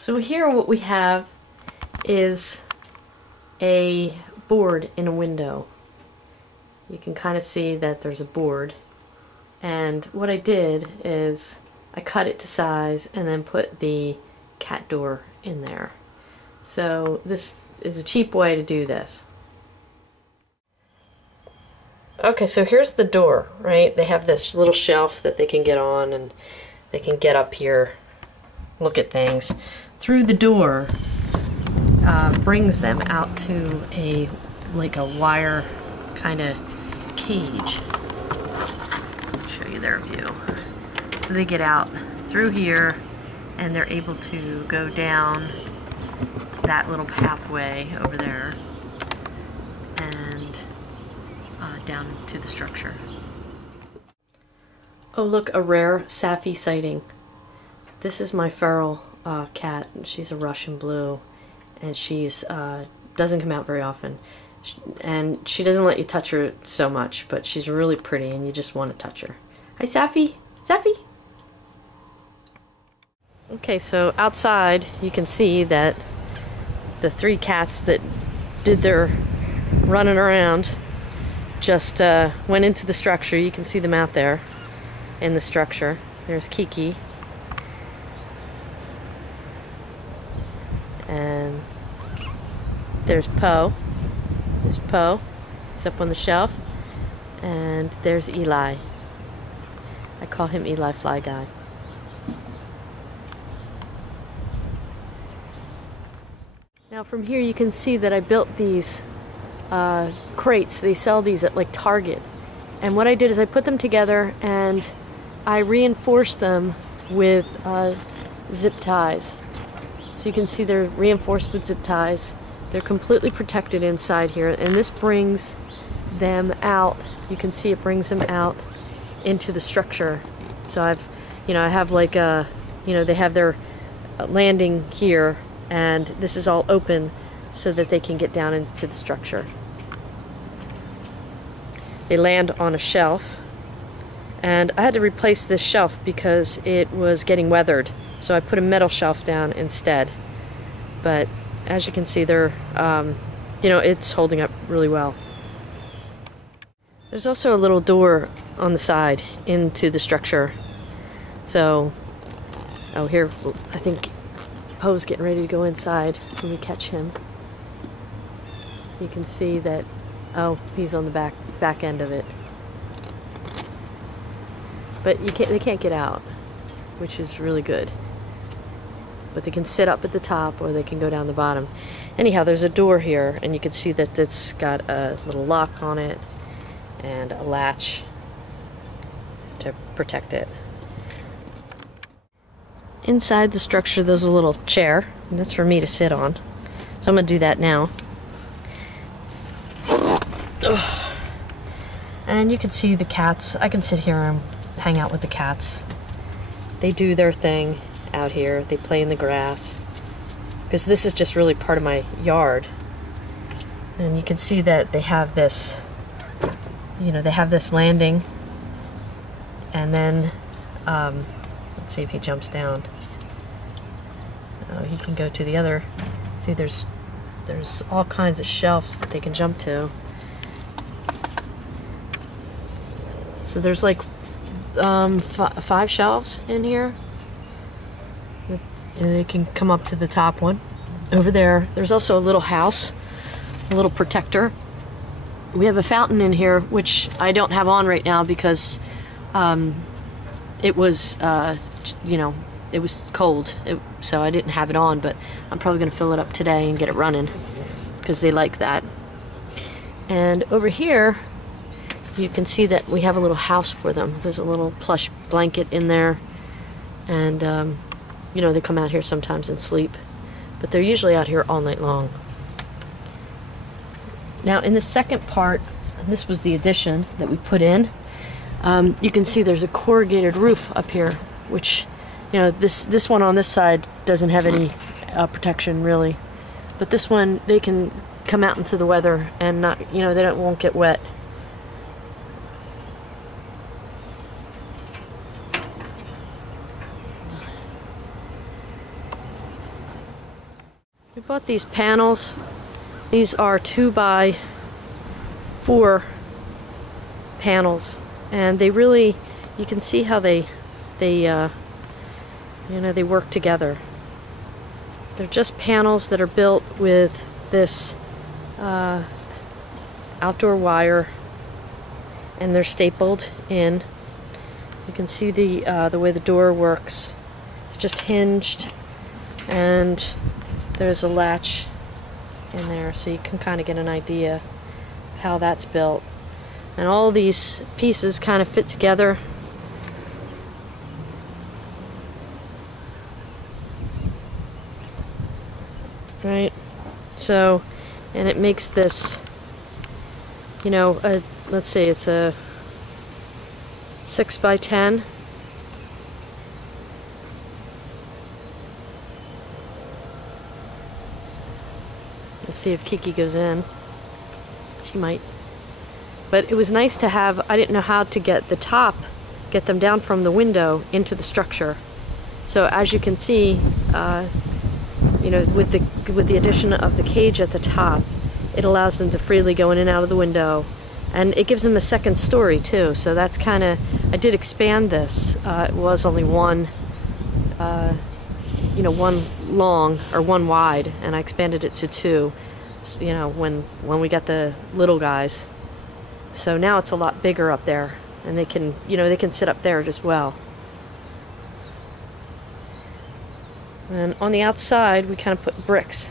So here what we have is a board in a window. You can kind of see that there's a board, and what I did is I cut it to size and then put the cat door in there. So this is a cheap way to do this. Okay, so here's the door, right? They have this little shelf that they can get on, and they can get up here, look at things. Through the door brings them out to a wire kind of cage. I'll show you their view. So they get out through here and they're able to go down that little pathway over there and down to the structure. Oh look, a rare Safi sighting. This is my feral cat. She's a Russian blue, and she's doesn't come out very often, and she doesn't let you touch her so much, but she's really pretty and you just want to touch her. Hi Safi! Safi! Okay, so outside you can see that the three cats that did their running around just went into the structure. You can see them out there in the structure. There's Kiki. And there's Poe. There's Poe. He's up on the shelf. And there's Eli. I call him Eli Fly Guy. Now from here you can see that I built these crates. They sell these at like Target. And what I did is I put them together and I reinforced them with zip ties. So you can see they're reinforced with zip ties. They're completely protected inside here, and this brings them out. You can see it brings them out into the structure. So I have like a, they have their landing here, and this is all open so that they can get down into the structure. They land on a shelf, and I had to replace this shelf because it was getting weathered. So I put a metal shelf down instead. But as you can see, they're, it's holding up really well. There's also a little door on the side into the structure. So, oh, here, I think Poe's getting ready to go inside when we catch him. You can see that, oh, he's on the back end of it. But they can't get out, which is really good. But they can sit up at the top or they can go down the bottom. Anyhow, there's a door here, and you can see that it's got a little lock on it and a latch to protect it. Inside the structure there's a little chair, and that's for me to sit on. So I'm going to do that now. And you can see the cats. I can sit here and hang out with the cats. They do their thing out here. They play in the grass, because this is just really part of my yard. And you can see that they have this, they have this landing, and then let's see if he jumps down. Oh, he can go to the other. See, there's all kinds of shelves that they can jump to. So there's like 5 shelves in here. And they can come up to the top one. Over there's also a little house, a little protector. We have a fountain in here, which I don't have on right now because it was, it was cold, so I didn't have it on, but I'm probably going to fill it up today and get it running because they like that. And over here, you can see that we have a little house for them. There's a little plush blanket in there, and they come out here sometimes and sleep, but they're usually out here all night long. Now in the second part, and this was the addition that we put in, you can see there's a corrugated roof up here, which, this one on this side doesn't have any protection really, but this one, they can come out into the weather and not, they won't get wet. these panels. These are 2x4 panels, and they really, you can see how they work together. They're just panels that are built with this outdoor wire, and they're stapled in. You can see the way the door works. It's just hinged, and there's a latch in there, so you can kind of get an idea of how that's built. And all these pieces kind of fit together. Right? So, and it makes this, you know, let's say it's a 6x10. Let's see if Kiki goes in. She might. But it was nice to have, I didn't know how to get them down from the window into the structure. So as you can see, you know, with the addition of the cage at the top, it allows them to freely go in and out of the window. And it gives them a second story too. So that's kind of, I did expand this. It was only one, you know, one long or one wide, and I expanded it to 2. You know, when we got the little guys. So now it's a lot bigger up there, and they can, you know, they can sit up there as well. And on the outside, we kind of put bricks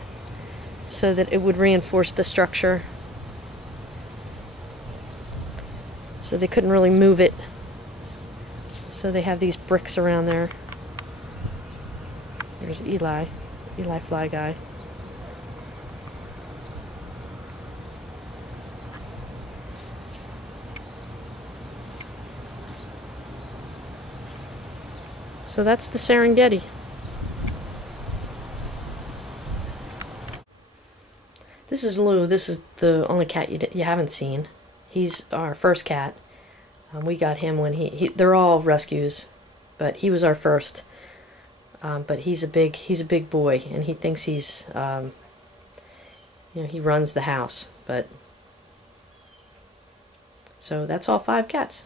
so that it would reinforce the structure. So they couldn't really move it. So they have these bricks around there. There's Eli Fly Guy. So that's the Serengeti. This is Lou. This is the only cat you haven't seen. He's our first cat. We got him when they're all rescues, but he was our first. But he's a big boy, and he thinks he's, you know, he runs the house. But so that's all 5 cats.